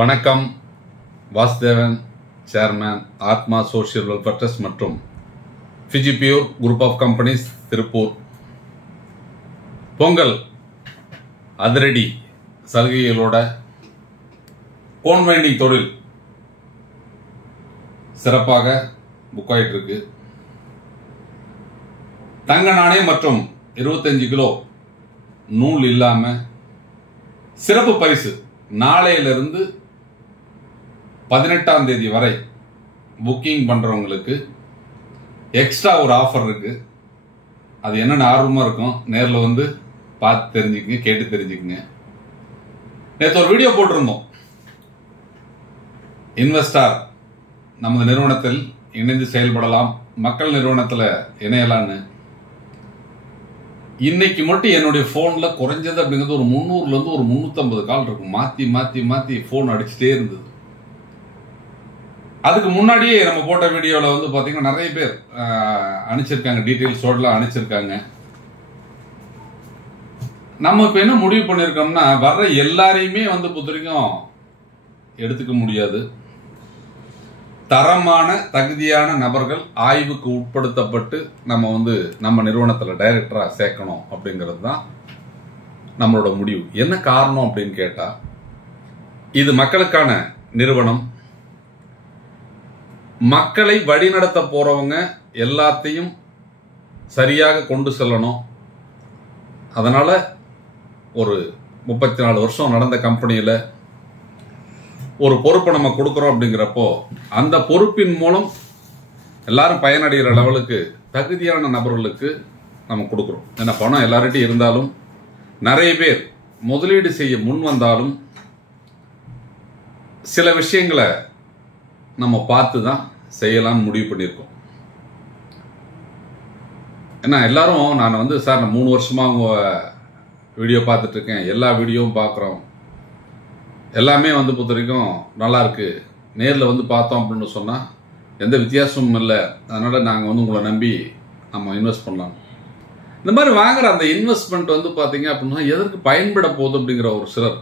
வணக்கம். Vasudevan, chairman, Atma social welfare trust மற்றும் Fiji pure group of companies, Tiruppur. Pongal அதிரடி சலுகைகளோட கோன் வைண்டிங் தொழில் சிறப்பாக புக் ஆயிட்டு இருக்கு. தங்க நாணயம் மற்றும் 25 கிலோ நூல் இல்லாம சிறப்பு பரிசு நாளையிலிருந்து 18ஆம் தேதி வரை புக்கிங் பண்றவங்களுக்கு எக்ஸ்ட்ரா ஒரு ஆஃபர் இருக்கு. அது என்னென்ன ஆர்வமா இருக்கும், நேரில் வந்து பார்த்து தெரிஞ்சுக்கங்க, கேட்டு தெரிஞ்சுக்கங்க. நேற்று ஒரு வீடியோ போட்டிருந்தோம். இன்வெஸ்டார் நமது நிறுவனத்தில் இணைந்து செயல்படலாம், மக்கள் நிறுவனத்தில் இணையலான்னு. இன்னைக்கு மட்டும் என்னுடைய போன்ல குறைஞ்சது அப்படிங்கிறது ஒரு 300ல இருந்து ஒரு 350 கால் இருக்கும். மாத்தி மாத்தி மாத்தி போன் அடிச்சுட்டே இருந்தது. அதுக்கு முன்னாடியே நம்ம போட்ட வீடியோல வந்து பாத்தீங்கன்னா நிறைய பேர் அனுப்பிச்சிருக்காங்க, டீட்டெயில்ஸோடலாம் அனுப்பிச்சிருக்காங்க. நம்ம இப்ப என்ன முடிவு பண்ணிருக்கோம்னா, வர்ற எல்லாரையுமே வந்து பொறுத்தவரைக்கும் எடுத்துக்க முடியாது. தரமான தகுதியான நபர்கள் ஆய்வுக்கு உட்படுத்தப்பட்டு நம்ம வந்து நம்ம நிறுவனத்தில் டைரக்டரா சேர்க்கணும் அப்படிங்கிறது தான் நம்மளோட முடிவு. என்ன காரணம் அப்படின்னு கேட்டா, இது மக்களுக்கான நிறுவனம். மக்களை வழிநடத்த போறவங்க எல்லாத்தையும் சரியாக கொண்டு செல்லணும். அதனால ஒரு 34 வருஷம் நடந்த கம்பெனியில ஒரு பொறுப்பை நம்ம கொடுக்குறோம். அப்படிங்கிறப்போ அந்த பொறுப்பின் மூலம் எல்லாரும் பயனடைகிற லெவலுக்கு தகுதியான நபர்களுக்கு நம்ம கொடுக்குறோம். ஏன்னா பணம் எல்லார்கிட்டையும் இருந்தாலும், நிறைய பேர் முதலீடு செய்ய முன் வந்தாலும் சில விஷயங்களை நம்ம பார்த்து தான் செய்யலாம்னு முடிவு பண்ணியிருக்கோம். ஏன்னா எல்லாரும் நான் வந்து சார் நான் 3 வருஷமா உங்க வீடியோ பார்த்துட்டு இருக்கேன், எல்லா வீடியோவும் பார்க்குறோம், எல்லாமே வந்து பொறுத்த வரைக்கும் நல்லா இருக்கு, நேரில் வந்து பார்த்தோம் அப்படின்னு சொன்னால் எந்த வித்தியாசமும் இல்லை, அதனால் நாங்கள் வந்து உங்களை நம்பி நம்ம இன்வெஸ்ட் பண்ணலாம். இந்த மாதிரி வாங்குற அந்த இன்வெஸ்ட்மெண்ட் வந்து பார்த்தீங்க அப்படின்னா எதற்கு பயன்பட போகுது அப்படிங்கிற ஒரு சிலர்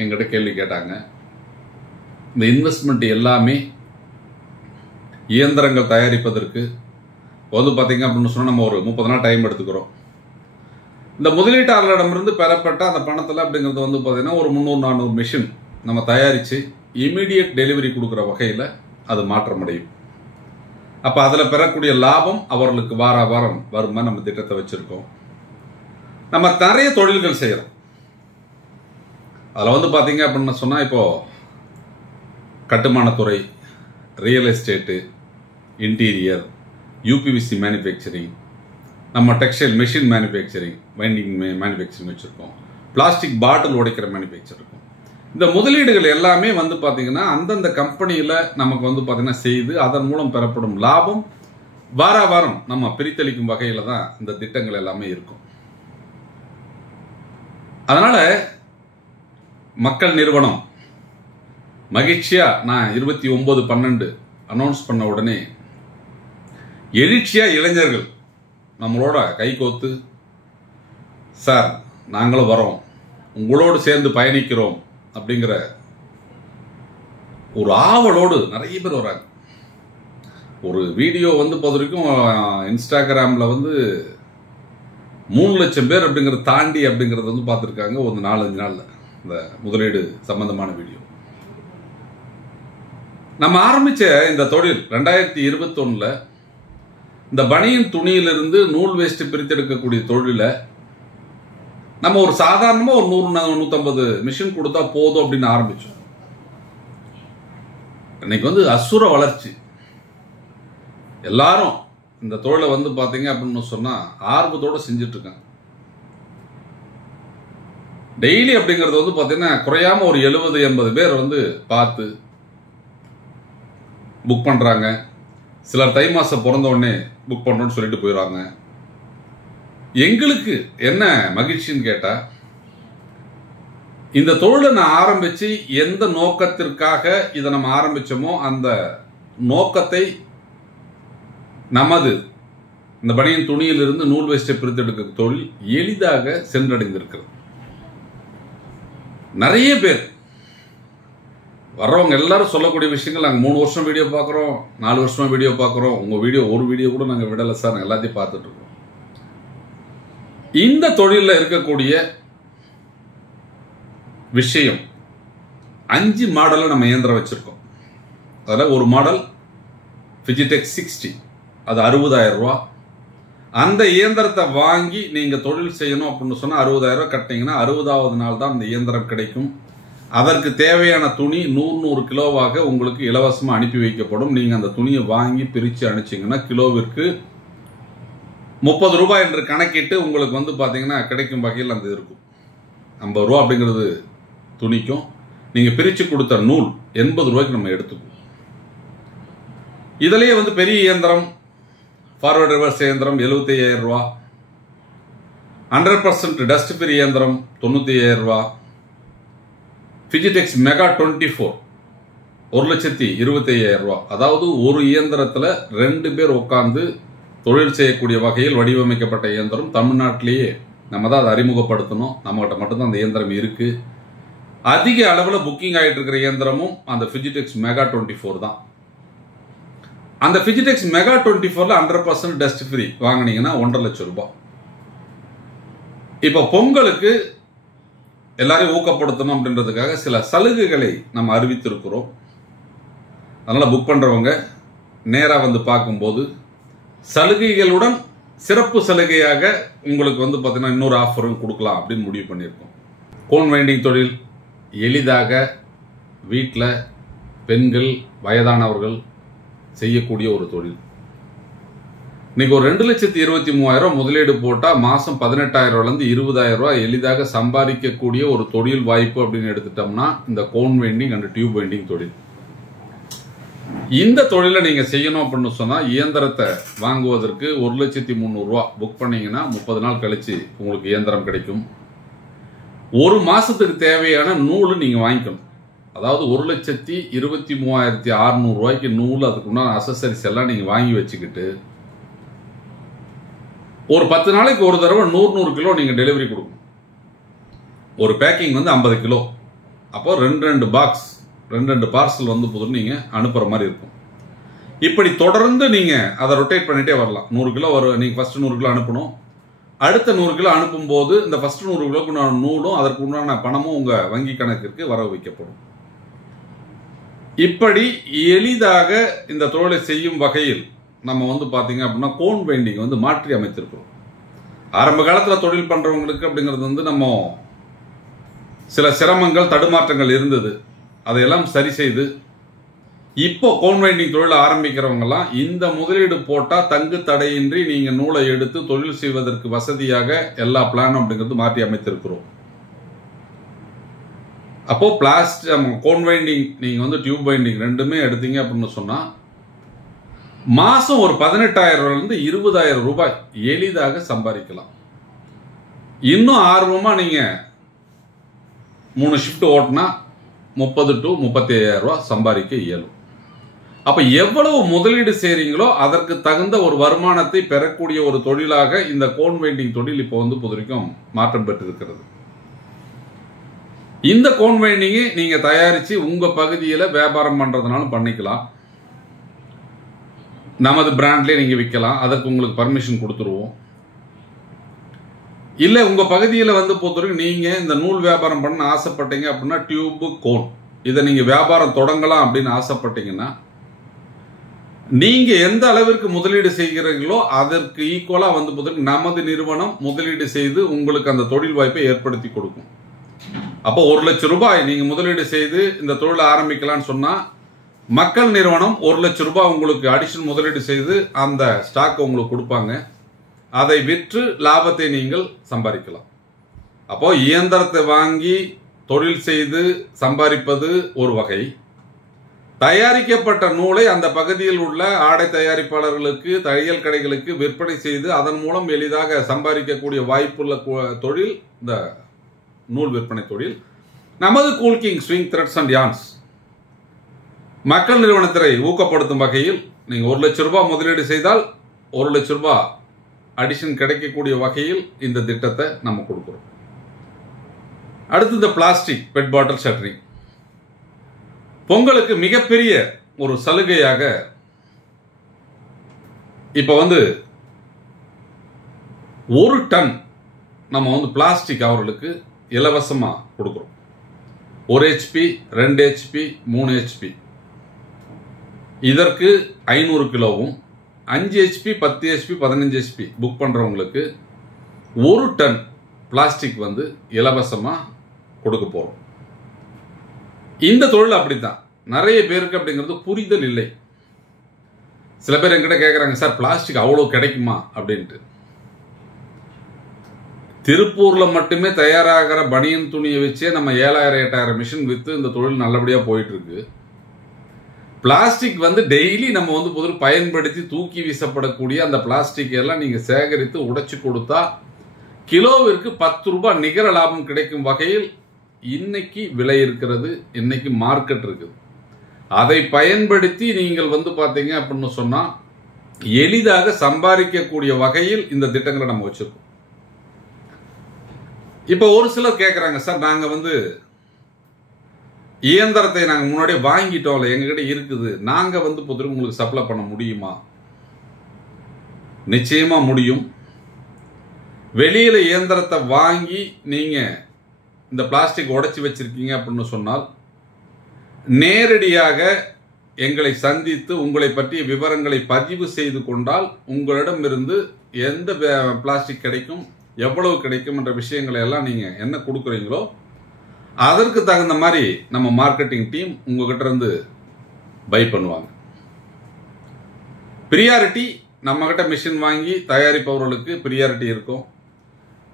எங்கிட்ட கேள்வி கேட்டாங்க. இந்த இன்வெஸ்ட்மெண்ட் எல்லாமே இயந்திரங்கள் தயாரிப்பதற்கு வந்து பார்த்தீங்க அப்படின்னு சொன்னால் நம்ம ஒரு 30 நாள் டைம் எடுத்துக்கிறோம். இந்த முதலீட்டாளர்களிடமிருந்து பெறப்பட்ட அந்த பணத்தில் அப்படிங்கிறது வந்து பார்த்தீங்கன்னா ஒரு 300-400 மிஷின் நம்ம தயாரித்து இமீடியட் டெலிவரி கொடுக்குற வகையில் அது மாற்றமடையும். அப்போ அதில் பெறக்கூடிய லாபம் அவர்களுக்கு வாரம் வருமா நம்ம திட்டத்தை வச்சுருக்கோம். நம்ம நிறைய தொழில்கள் செய்கிறோம். அதில் வந்து பார்த்தீங்க அப்படின்னு சொன்னால் இப்போது கட்டுமானத்துறை, real estate, interior, UPVC manufacturing, நம்ம textile machine manufacturing, winding manufacturing வச்சுருக்கோம், பிளாஸ்டிக் பாட்டில் உடைக்கிற மேனுஃபேக்சர் இருக்கும். இந்த முதலீடுகள் எல்லாமே வந்து பார்த்தீங்கன்னா அந்தந்த கம்பெனியில் நமக்கு வந்து பார்த்தீங்கன்னா செய்து அதன் மூலம் பெறப்படும் லாபம் வாரம் நம்ம பிரித்தளிக்கும் வகையில் தான் இந்த திட்டங்கள் எல்லாமே இருக்கும். அதனால மக்கள் நிறுவனம் மகிழ்ச்சியா நான் 29/12 அனௌன்ஸ் பண்ண உடனே எழுச்சியா இளைஞர்கள் நம்மளோட கைகோத்து, சார் நாங்களும் வரோம், உங்களோடு சேர்ந்து பயணிக்கிறோம் அப்படிங்கிற ஒரு ஆவலோடு நிறைய பேர் வராங்க. ஒரு வீடியோ வந்து பொறுத்தவரைக்கும் இன்ஸ்டாகிராம்ல வந்து 3 லட்சம் பேர் அப்படிங்கறத தாண்டி அப்படிங்கறது வந்து பார்த்துருக்காங்க ஒரு 4-5 நாள்ல. இந்த முதலீடு சம்பந்தமான வீடியோ நம்ம ஆரம்பிச்ச இந்த தொழில் 2021ல இந்த பனியன் துணியிலிருந்து நூல் வேஸ்ட் பிரித்தெடுக்கக்கூடிய தொழில நம்ம ஒரு சாதாரணமா ஒரு 100-150 மிஷின் கொடுத்தா போதும் அப்படின்னு ஆரம்பிச்சோம். இன்னைக்கு வந்து அசுர வளர்ச்சி. எல்லாரும் இந்த தொழிலை வந்து பாத்தீங்க அப்படின்னு சொன்னா ஆர்வத்தோட செஞ்சுட்டு இருக்காங்க. டெய்லி அப்படிங்கிறது வந்து பாத்தீங்கன்னா குறையாம ஒரு 70-80 பேர் வந்து பார்த்து புக் பண்றாங்க. சிலர் தை மாசம் பிறந்த உடனே புக் பண்ணணும்னு சொல்லிட்டு போயிடுறாங்க. எங்களுக்கு என்ன மகிழ்ச்சின்னு கேட்டா, இந்த தொழிலை நான் ஆரம்பிச்சு எந்த நோக்கத்திற்காக இதை நம்ம ஆரம்பிச்சோமோ அந்த நோக்கத்தை நமது இந்த பனியன் துணியிலிருந்து நூல் வேஸ்டை பிரித்தெடுக்க தொழில் எளிதாக சென்றடைந்திருக்கிறது. நிறைய பேர் வர்றவங்க எல்லாரும் சொல்லக்கூடிய விஷயங்கள், நாங்கள் 3 வருஷம் வீடியோ பார்க்குறோம், 4 வருஷமா வீடியோ பார்க்குறோம், உங்கள் வீடியோ ஒரு வீடியோ கூட நாங்கள் விடலை சார், நாங்கள் எல்லாத்தையும் பார்த்துட்டு இருக்கோம். இந்த தொழிலில் இருக்கக்கூடிய விஷயம் 5 மாடலில் நம்ம இயந்திரம் வச்சுருக்கோம். அதில் ஒரு மாடல் ஃபிஜிடெக் 60, அது 60,000 ரூபா. அந்த இயந்திரத்தை வாங்கி நீங்கள் தொழில் செய்யணும் அப்படின்னு சொன்னால் 60,000 ரூபா கட்டிங்கன்னா 60வது நாள் தான் அந்த இயந்திரம் கிடைக்கும். அதற்கு தேவையான துணி 100 கிலோவாக உங்களுக்கு இலவசமாக அனுப்பி வைக்கப்படும். நீங்கள் அந்த துணியை வாங்கி பிரித்து அனுப்பிச்சிங்கன்னா கிலோவிற்கு 30 ரூபாய் என்று கணக்கிட்டு உங்களுக்கு வந்து பார்த்தீங்கன்னா கிடைக்கும் வகையில் அந்த இருக்கும். 50 ரூபா அப்படிங்கிறது துணிக்கும், நீங்கள் பிரித்து கொடுத்த நூல் 80 ரூபாய்க்கு நம்ம எடுத்துக்குவோம். இதிலேயே வந்து பெரிய இயந்திரம், ஃபார்வர்ட் ரிவர்ஸ் இயந்திரம் 75,000 ரூபா, 100% டஸ்ட் ஃப்ரீ இயந்திரம் 95,000 ரூபா, ஃபிஜிடெக்ஸ் மெகா 24 1,25,000 ரூபா. அதாவது ஒரு இயந்திரத்தில் 2 பேர் உட்கார்ந்து தொழில் செய்யக்கூடிய வகையில் வடிவமைக்கப்பட்ட இயந்திரம். தமிழ்நாட்டிலேயே நம்ம தான் அதை அறிமுகப்படுத்தணும், நம்மகிட்ட மட்டும்தான் அந்த இயந்திரம் இருக்கு. அதிக அளவில் புக்கிங் ஆகிட்டு இருக்கிற இயந்திரமும் அந்த ஃபிஜிடெக்ஸ் மெகா 24 தான். அந்த ஃபிஜிடெக்ஸ் மெகா 24ல 100% டஸ்ட் ஃப்ரீ வாங்கினீங்கன்னா 1.5 லட்சம் ரூபாய். இப்போ பொங்கலுக்கு எல்லாரையும் ஊக்கப்படுத்தணும் அப்படின்றதுக்காக சில சலுகைகளை நம்ம அறிவித்திருக்கிறோம். அதனால் புக் பண்ணுறவங்க நேராக வந்து பார்க்கும்போது சலுகைகளுடன் சிறப்பு சலுகையாக உங்களுக்கு வந்து பார்த்தீங்கன்னா இன்னொரு ஆஃபரும் கொடுக்கலாம் அப்படின்னு முடிவு பண்ணியிருக்கோம். கோன் வைண்டிங் தொழில் எளிதாக வீட்டில் பெண்கள், வயதானவர்கள் செய்யக்கூடிய ஒரு தொழில். இன்னைக்கு ஒரு 2,23,000 முதலீடு போட்டால் மாதம் 18,000 20,000 ரூபாய் எளிதாக சம்பாதிக்கக்கூடிய ஒரு தொழில் வாய்ப்பு அப்படின்னு எடுத்துட்டோம்னா இந்த cone winding and tube winding தொழில். இந்த தொழிலை நீங்கள் செய்யணும் அப்படின்னு சொன்னால் இயந்திரத்தை வாங்குவதற்கு 1,300,000 ரூபா புக் பண்ணீங்கன்னா 30 நாள் கழிச்சு உங்களுக்கு இயந்திரம் கிடைக்கும். ஒரு மாதத்துக்கு தேவையான நூல் நீங்கள் வாங்கிக்கணும். அதாவது 1,23,600 ரூபாய்க்கு நூல், அதுக்குண்டான அசசரிஸ் எல்லாம் நீங்கள் வாங்கி வச்சுக்கிட்டு ஒரு 10 நாளைக்கு ஒரு தடவை 100 கிலோ நீங்கள் டெலிவரி கொடுக்கணும். ஒரு பேக்கிங் வந்து 50 கிலோ. அப்போ 2 பாக்ஸ் 2 பார்சல் வந்து போதும் நீங்கள் அனுப்புகிற மாதிரி இருக்கும். இப்படி தொடர்ந்து நீங்கள் அதை ரொட்டேட் பண்ணிகிட்டே வரலாம். 100 கிலோ வரும். நீங்கள் ஃபஸ்ட்டு 100 கிலோ அனுப்பணும். அடுத்த 100 கிலோ அனுப்பும்போது இந்த ஃபஸ்ட்டு 100 கிலோக்கு நூலும் அதற்கு உண்டான பணமும் உங்கள் வங்கி கணக்கிற்கு வர வைக்கப்படும். இப்படி எளிதாக இந்த தொழிலை செய்யும் வகையில் நம்ம வந்து பார்த்தீங்க அப்படின்னா கோன் வைண்டிங் வந்து மாற்றி அமைத்திருக்கிறோம். ஆரம்ப காலத்தில் தொழில் பண்ணுறவங்களுக்கு அப்படிங்கிறது வந்து நம்ம சில சிரமங்கள், தடுமாற்றங்கள் இருந்தது. அதையெல்லாம் சரி செய்து இப்போ கோன் வைண்டிங் தொழில் ஆரம்பிக்கிறவங்கலாம் இந்த முதலீடு போட்டால் தங்கு தடையின்றி நீங்கள் நூலை எடுத்து தொழில் செய்வதற்கு வசதியாக எல்லா பிளானும் அப்படிங்கிறது மாற்றி அமைத்திருக்கிறோம். அப்போ கோன் வைண்டிங் நீங்கள் வந்து டியூப் வைண்டிங் ரெண்டுமே எடுத்தீங்க அப்படின்னு சொன்னால் மாதம் ஒரு 18,000 20,000 ரூபாய் எளிதாக சம்பாதிக்கலாம். இன்னும் ஆர்வமாக நீங்கள் 3 ஷிஃப்ட் ஓட்டினா 30 to 35,000 ரூபாய் சம்பாதிக்க இயலும். அப்போ எவ்வளவு முதலீடு செய்கிறீங்களோ அதற்கு தகுந்த ஒரு வருமானத்தை பெறக்கூடிய ஒரு தொழிலாக இந்த கோன் வைண்டிங் தொழில் இப்போ வந்து பொதுவரைக்கும் மாற்றம் பெற்றிருக்கிறது. இந்த கோன் வைண்டிங்கை நீங்கள் தயாரித்து உங்கள் பகுதியில் வியாபாரம் பண்ணுறதுனாலும் பண்ணிக்கலாம். நமது பிராண்ட்லேயே நீங்கள் விற்கலாம். அதற்கு உங்களுக்கு பர்மிஷன் கொடுத்துருவோம். இல்லை உங்கள் பகுதியில் வந்து பொறுத்தவரைக்கும் நீங்கள் இந்த நூல் வியாபாரம் பண்ண ஆசைப்பட்டீங்க அப்படின்னா டியூபு கோன் இதை நீங்கள் வியாபாரம் தொடங்கலாம் அப்படின்னு ஆசைப்பட்டீங்கன்னா நீங்கள் எந்த அளவிற்கு முதலீடு செய்கிறீர்களோ அதற்கு ஈக்குவலாக வந்து பொறுத்தவரைக்கும் நமது நிறுவனம் முதலீடு செய்து உங்களுக்கு அந்த தொழில் வாய்ப்பை ஏற்படுத்தி கொடுக்கும். அப்போ 1 லட்சம் ரூபாய் நீங்கள் முதலீடு செய்து இந்த தொழிலை ஆரம்பிக்கலான்னு சொன்னால் மக்கள் நிறுவனம் 1 லட்சம் ரூபாய் உங்களுக்கு அடிஷனல் முதலீடு செய்து அந்த ஸ்டாக் உங்களுக்கு கொடுப்பாங்க. அதை விற்று லாபத்தை நீங்கள் சம்பாதிக்கலாம். அப்போ இயந்திரத்தை வாங்கி தொழில் செய்து சம்பாதிப்பது ஒரு வகை. தயாரிக்கப்பட்ட நூலை அந்த பகுதியில் உள்ள ஆடை தயாரிப்பாளர்களுக்கு, தையல் கடைகளுக்கு விற்பனை செய்து அதன் மூலம் எளிதாக சம்பாதிக்கக்கூடிய வாய்ப்புள்ள தொழில் இந்த நூல் விற்பனை தொழில். நமது cool king swing threads and yarns மக்கள் நிறுவனத்தை ஊக்கப்படுத்தும் வகையில் நீங்கள் 1 லட்சம் ரூபாய் முதலீடு செய்தால் 1 லட்சம் ரூபாய் அடிஷன் கிடைக்கக்கூடிய வகையில் இந்த திட்டத்தை நம்ம கொடுக்குறோம். அடுத்து இந்த பிளாஸ்டிக் பெட் பாட்டில் ஷட்டரிங். பொங்கலுக்கு மிகப்பெரிய ஒரு சலுகையாக இப்ப 1 டன் நம்ம பிளாஸ்டிக் அவர்களுக்கு இலவசமா கொடுக்கிறோம். 1 HP, 2 HP, 3 HP. இதற்கு 500 கிலோவும் 5 HP, 10 HP, 15 HP புக் பண்றவங்களுக்கு 1 டன் பிளாஸ்டிக் இலவசமா கொடுக்க போறோம். இந்த தொழில் அப்படித்தான். நிறைய பேருக்கு அப்படிங்கிறது புரிதல் இல்லை. சில பேர் என்கிட்ட கேட்குறாங்க, சார் பிளாஸ்டிக் அவ்வளோ கிடைக்குமா அப்படின்ட்டு. திருப்பூர்ல மட்டுமே தயாராகிற பனியன் துணியை வச்சே நம்ம 7000-8000 மிஷின் வித்து இந்த தொழில் நல்லபடியாக போயிட்டு இருக்கு. பிளாஸ்டிக் டெய்லி நம்ம பொதுவாக பயன்படுத்தி தூக்கி வீசப்படக்கூடிய அந்த பிளாஸ்டிக் எல்லாம் நீங்க சேகரித்து உடைச்சு கொடுத்தா கிலோவிற்கு 10 ரூபாய் நிகர லாபம் கிடைக்கும் வகையில் இன்னைக்கு விலை இருக்கிறது, இன்னைக்கு மார்க்கெட் இருக்குது. அதை பயன்படுத்தி நீங்கள் பாத்தீங்க அப்படின்னு சொன்னா எளிதாக சம்பாதிக்கக்கூடிய வகையில் இந்த திட்டங்களை நம்ம வச்சிருக்கோம். இப்ப ஒரு சிலர் கேட்கறாங்க, சார் நாங்க இயந்திரத்தை நாங்க முன்னாடியே வாங்கிட்டோம்ல, எங்ககிட்ட இருக்குது, நாங்க பொதுவாக உங்களுக்கு சப்ளை பண்ண முடியுமா? நிச்சயமா முடியும். வெளியில இயந்திரத்தை வாங்கி நீங்க இந்த பிளாஸ்டிக் உடைச்சு வச்சிருக்கீங்க அப்படின்னு சொன்னால் நேரடியாக எங்களை சந்தித்து உங்களை பற்றிய விவரங்களை பதிவு செய்து கொண்டால் உங்களிடம் இருந்து எந்த பிளாஸ்டிக் கிடைக்கும், எவ்வளவு கிடைக்கும் என்ற விஷயங்களை எல்லாம் நீங்க என்ன கொடுக்குறீங்களோ அதற்கு தகுந்த மாதிரி நம்ம மார்க்கெட்டிங் டீம் உங்ககிட்ட இருந்து பை பண்ணுவாங்க. பிரியாரிட்டி நம்ம கிட்ட மிஷின் வாங்கி தயாரிப்பவர்களுக்கு பிரியாரிட்டி இருக்கும்.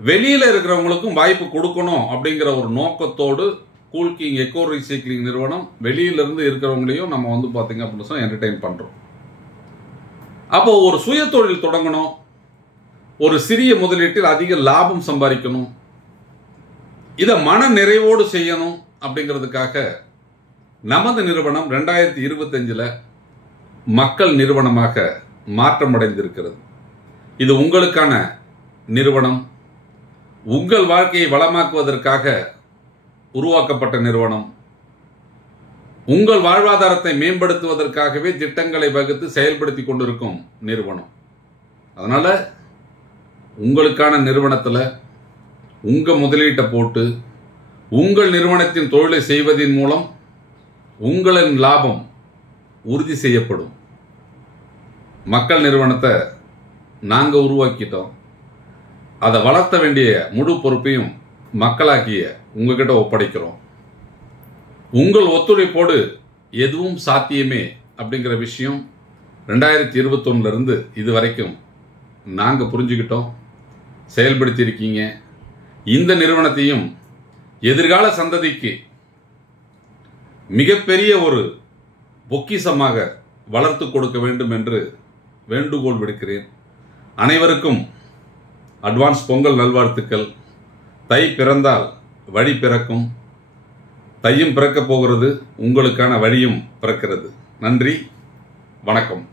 வெளியில இருக்கிறவங்களுக்கும் வாய்ப்பு கொடுக்கணும் அப்படிங்கிற ஒரு நோக்கத்தோடு கூல்கிங் எக்கோ ரீசைக்ளிங் நிறுவனம் வெளியிலிருந்து இருக்கிறவங்களையும் நம்ம பாத்தீங்க அப்படின்னு சொன்னா என்டர்டெயின் பண்றோம். அப்போ ஒரு சுய தொழில் தொடங்கணும், ஒரு சிறிய முதலீட்டில் அதிக லாபம் சம்பாதிக்கணும், இதை மன நிறைவோடு செய்யணும் அப்படிங்கிறதுக்காக நமது நிறுவனம் 2025 மக்கள் நிறுவனமாக மாற்றமடைந்திருக்கிறது. இது உங்களுக்கான நிறுவனம், உங்கள் வாழ்க்கையை வளமாக்குவதற்காக உருவாக்கப்பட்ட நிறுவனம், உங்கள் வாழ்வாதாரத்தை மேம்படுத்துவதற்காகவே திட்டங்களை வகுத்து செயல்படுத்தி கொண்டிருக்கும் நிறுவனம். அதனால உங்களுக்கான நிறுவனத்தில் உங்க முதலீட்டை போட்டு உங்கள் நிறுவனத்தின் தொழிலை செய்வதன் மூலம் உங்களின் லாபம் உறுதி செய்யப்படும். மக்கள் நிறுவனத்தை நாங்க உருவாக்கிட்டோம். அதை வளர்த்த வேண்டிய முழு பொறுப்பையும் மக்களாக்கிய உங்ககிட்ட ஒப்படைக்கிறோம். உங்கள் ஒத்துழைப்போடு எதுவும் சாத்தியமே அப்படிங்கிற விஷயம் 2021 இருந்து இது வரைக்கும் நாங்க புரிஞ்சுக்கிட்டோம், செயல்படுத்தி இருக்கீங்க. இந்த நிறுவனத்தையும் எதிர்கால சந்ததிக்கு மிகப்பெரிய ஒரு பொக்கிஷமாக வளர்த்து கொடுக்க வேண்டும் என்று வேண்டுகோள் விடுக்கிறேன். அனைவருக்கும் அட்வான்ஸ் பொங்கல் நல்வாழ்த்துக்கள். தை பிறந்தால் வழி பிறக்கும், தையும் பிறக்கப் போகிறது, உங்களுக்கான வழியும் பிறக்கிறது. நன்றி, வணக்கம்.